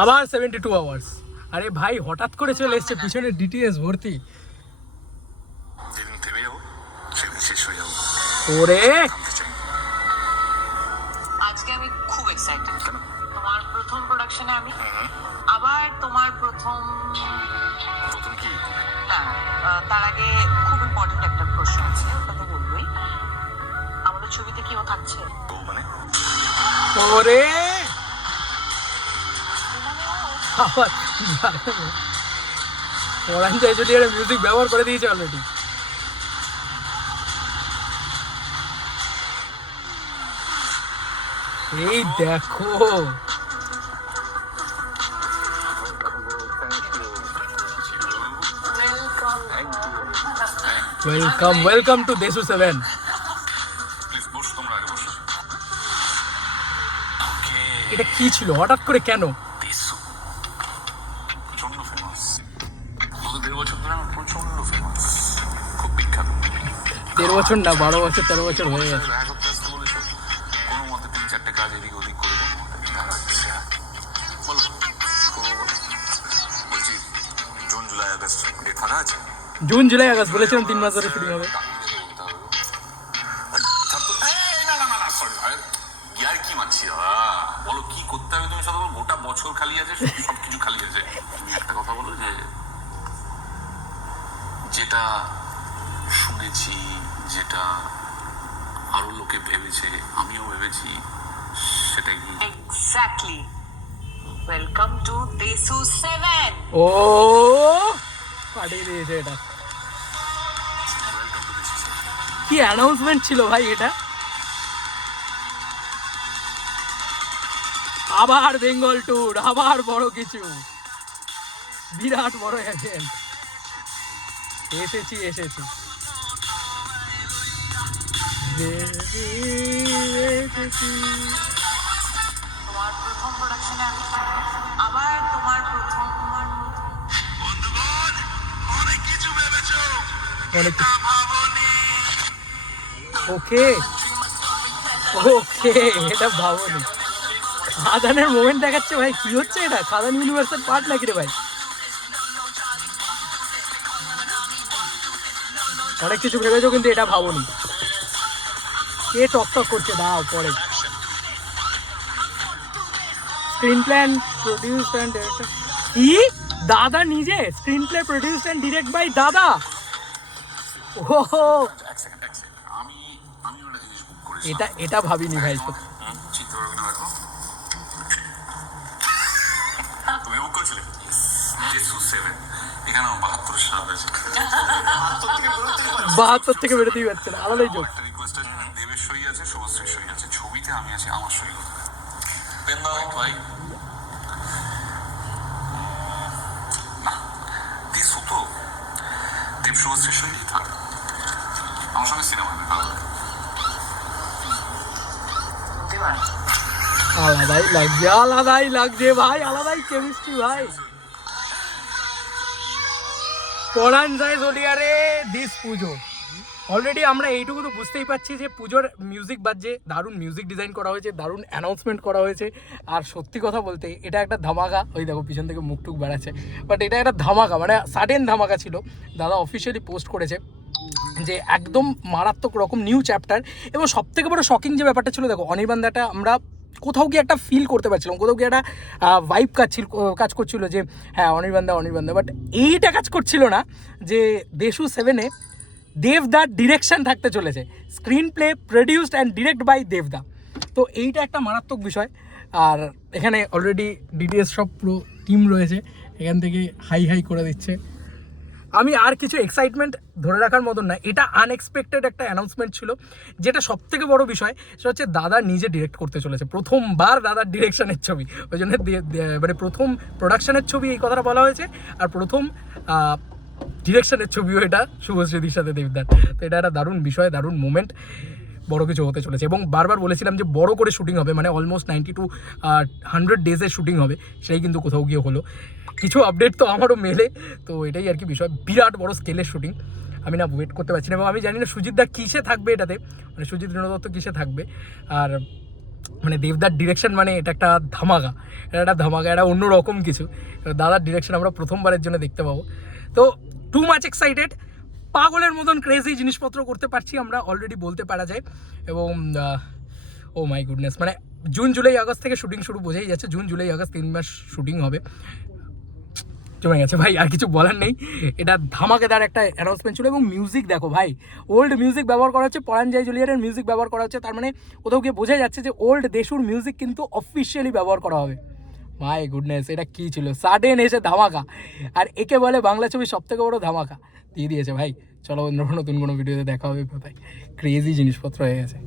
আবার 72 আওয়ার্স। আরে ভাই হঠাৎ করে চলে এসছে পিছনে ডিটিএস ভর্তি। ওরে আজকে আমি খুব এক্সাইটেড। তোমার প্রথম প্রোডাকশনে আমি আবার তোমার প্রথম কি তার আগে খুব ইম্পর্টেন্ট একটা প্রশ্ন আছে, ওটা তো বলবোই। আমাদের ছবিতে কি ও থাকছে? মানে ওরে পরান জয়চলিয়ার মিউজিক ব্যবহার করে দিয়েছে অলরেডি। এই দেখো ওয়েলকাম ওয়েলকাম টু দেশু 7। এটা কি ছিল হঠাৎ করে কেন? 13 বছর না 12 বছর 13 বছর হয়ে গেছে। জুন জুলাই আগস্ট বলেছিলাম 3 মাস ধরে শুটিং হবে। বলো কি করতে হবে তুমি? সাধারণ গোটা বছর খালি আছে, সবকিছু খালি আছে। তুমি একটা কথা বলো যে যেটা শুনেছি, যেটা আরো লোকে ভেবেছে, আমিও ভেবেছি, সেটাই কি? এক্স্যাক্টলি। ওয়েলকাম টু দেশু 7। ও পাঠিয়ে দিয়েছে এটা। কি অ্যানাউন্সমেন্ট ছিল ভাই এটা? আবার বেঙ্গল ট্যুর, আবার বড় কিছু, বিরাট বড় ইভেন্ট। এসেছি তোমার প্রথম প্রোডাকশনে আমি আবার তোমার প্রথম বন্ধুগণ, অনেক কিছু ভেবেছো, অনেক এটা ভাবনি। ওকে এটা ভাবনি। খাদানের মোমেন্ট দেখাচ্ছে ভাই, কি হচ্ছে এটা? খাদান ইউনিভার্সের পার্ট নাকি রে ভাই? অনেক কিছু ভেবেছো কিন্তু এটা ভাবনি। কে টক করছে দাও পরে। Screen plan produce and director কি? দাদা নিজে screen play produce and direct by দাদা। ওহো এটা ভাবিনি ভাই। তুমি বুক করেছিলে দেশু 7? এখানে 72 সাল হয়েছে। 72 থেকে বেরোতেই পারছে না, আলাদাই যোগ। একটা রিকোয়েস্ট আছে, দেবের সই আছে, শুভশ্রীর সই আছে, ছবিতে আমি আছি, আমার সই হতো। পেন দাও ভাই। না দেশু তো দেব শুভশ্রীর সই থাক, আমার সঙ্গে সিনেমা দেখা হবে। আলাদাই লাগছে ভাই, আলাদাই কেমিস্ট্রি ভাই। পরান জয়চলিয়ারে দিস পুজো অলরেডি আমরা এইটুকু তো বুঝতেই পারছি যে পুজোর মিউজিক বাজছে, দারুণ মিউজিক ডিজাইন করা হয়েছে, দারুণ অ্যানাউন্সমেন্ট করা হয়েছে। আর সত্যি কথা বলতে এটা একটা ধামাকা। ওই দেখো পিছন থেকে মুখটুক বেড়াচ্ছে, বাট এটা একটা ধামাকা, মানে সাডেন ধামাকা ছিল। দাদা অফিসিয়ালি পোস্ট করেছে যে একদম মারাত্মক রকম নিউ চ্যাপ্টার। এবং সবথেকে বড় শকিং যে ব্যাপারটা ছিল, দেখো অনির্বাণদাটা আমরা কোথাও গিয়ে একটা ফিল করতে পারছিলাম, কোথাও গিয়ে একটা ভাইব কাজ করছিল যে হ্যাঁ অনির্বাণদা, বাট এইটা কাজ করছিল না যে দেশু 7-এ দেবদার ডিরেকশন থাকতে চলেছে। Screen play produced and direct by দেবদা। তো এইটা একটা মারাত্মক বিষয়। আর এখানে অলরেডি ডিটিএস সব পুরো টিম রয়েছে, এখান থেকে হাই করে দিচ্ছে। আমি আর কিছু এক্সাইটমেন্ট ধরে রাখার মতন না, এটা আনএক্সপেক্টেড একটা অ্যানাউন্সমেন্ট ছিল। যেটা সবথেকে বড় বিষয় সেটা হচ্ছে দাদা নিজে ডিরেক্ট করতে চলেছে, প্রথমবার দাদার ডিরেকশনের ছবি। ওই জন্য মানে প্রথম প্রোডাকশনের ছবি এই কথাটা বলা হয়েছে, আর প্রথম ডিরেকশনের ছবিও এটা শুভশ্রীদির সাথে দেবদার। তো এটা একটা দারুণ বিষয়, দারুণ মোমেন্ট, বড় কিছু হতে চলেছে। এবং বারবার বলেছিলাম যে বড় করে শুটিং হবে, মানে অলমোস্ট 90 to 100 ডেজের শুটিং হবে, সেই কিন্তু কোথাও গিয়ে হলো। কিছু আপডেট তো আমারও মেলে, তো এটাই আর কি বিষয়। বিরাট বড় স্কেলের শুটিং, আমি না ওয়েট করতে পারছি না। এবং আমি জানি না সুজিতদা কিসে থাকবে এটাতে, মানে সুজিত দত্ত কিসে থাকবে। আর মানে দেবদার ডিরেকশন মানে এটা একটা ধামাকা, এটা অন্যরকম কিছু। দাদার ডিরেকশন আমরা প্রথমবারের জন্য দেখতে পাবো। তো টু মাচ এক্সাইটেড, পাগলের মতন ক্রেজি জিনিসপত্র করতে পারছি আমরা অলরেডি বলতে পারা যায়। এবং ও মাই গুডনেস, মানে জুন জুলাই আগস্ট থেকে শুটিং শুরু, বোঝাই যাচ্ছে জুন জুলাই আগস্ট 3 মাস শুটিং হবে। জমে গেছে ভাই, আর কিছু বলার নেই। এটা ধামাকেদার একটা অ্যানাউন্সমেন্ট ছিল। এবং মিউজিক দেখো ভাই, ওল্ড মিউজিক ব্যবহার করা হচ্ছে, পরাণ জয় জুলিয়ারের মিউজিক ব্যবহার করা হচ্ছে। তার মানে কোথাও গিয়ে বোঝা যাচ্ছে যে ওল্ড দেশুর মিউজিক কিন্তু অফিসিয়ালি ব্যবহার করা হবে। মাই গুডনেস, এটা কী ছিল, সাডেন এসে ধামাকা। আর একে বলে বাংলা ছবির সবথেকে বড় ধামাকা দিয়ে দিয়েছে ভাই। চলো অন্য নতুন কোনো ভিডিওতে দেখা হবে ভাই, ক্রেজি জিনিসপত্র হয়ে গেছে।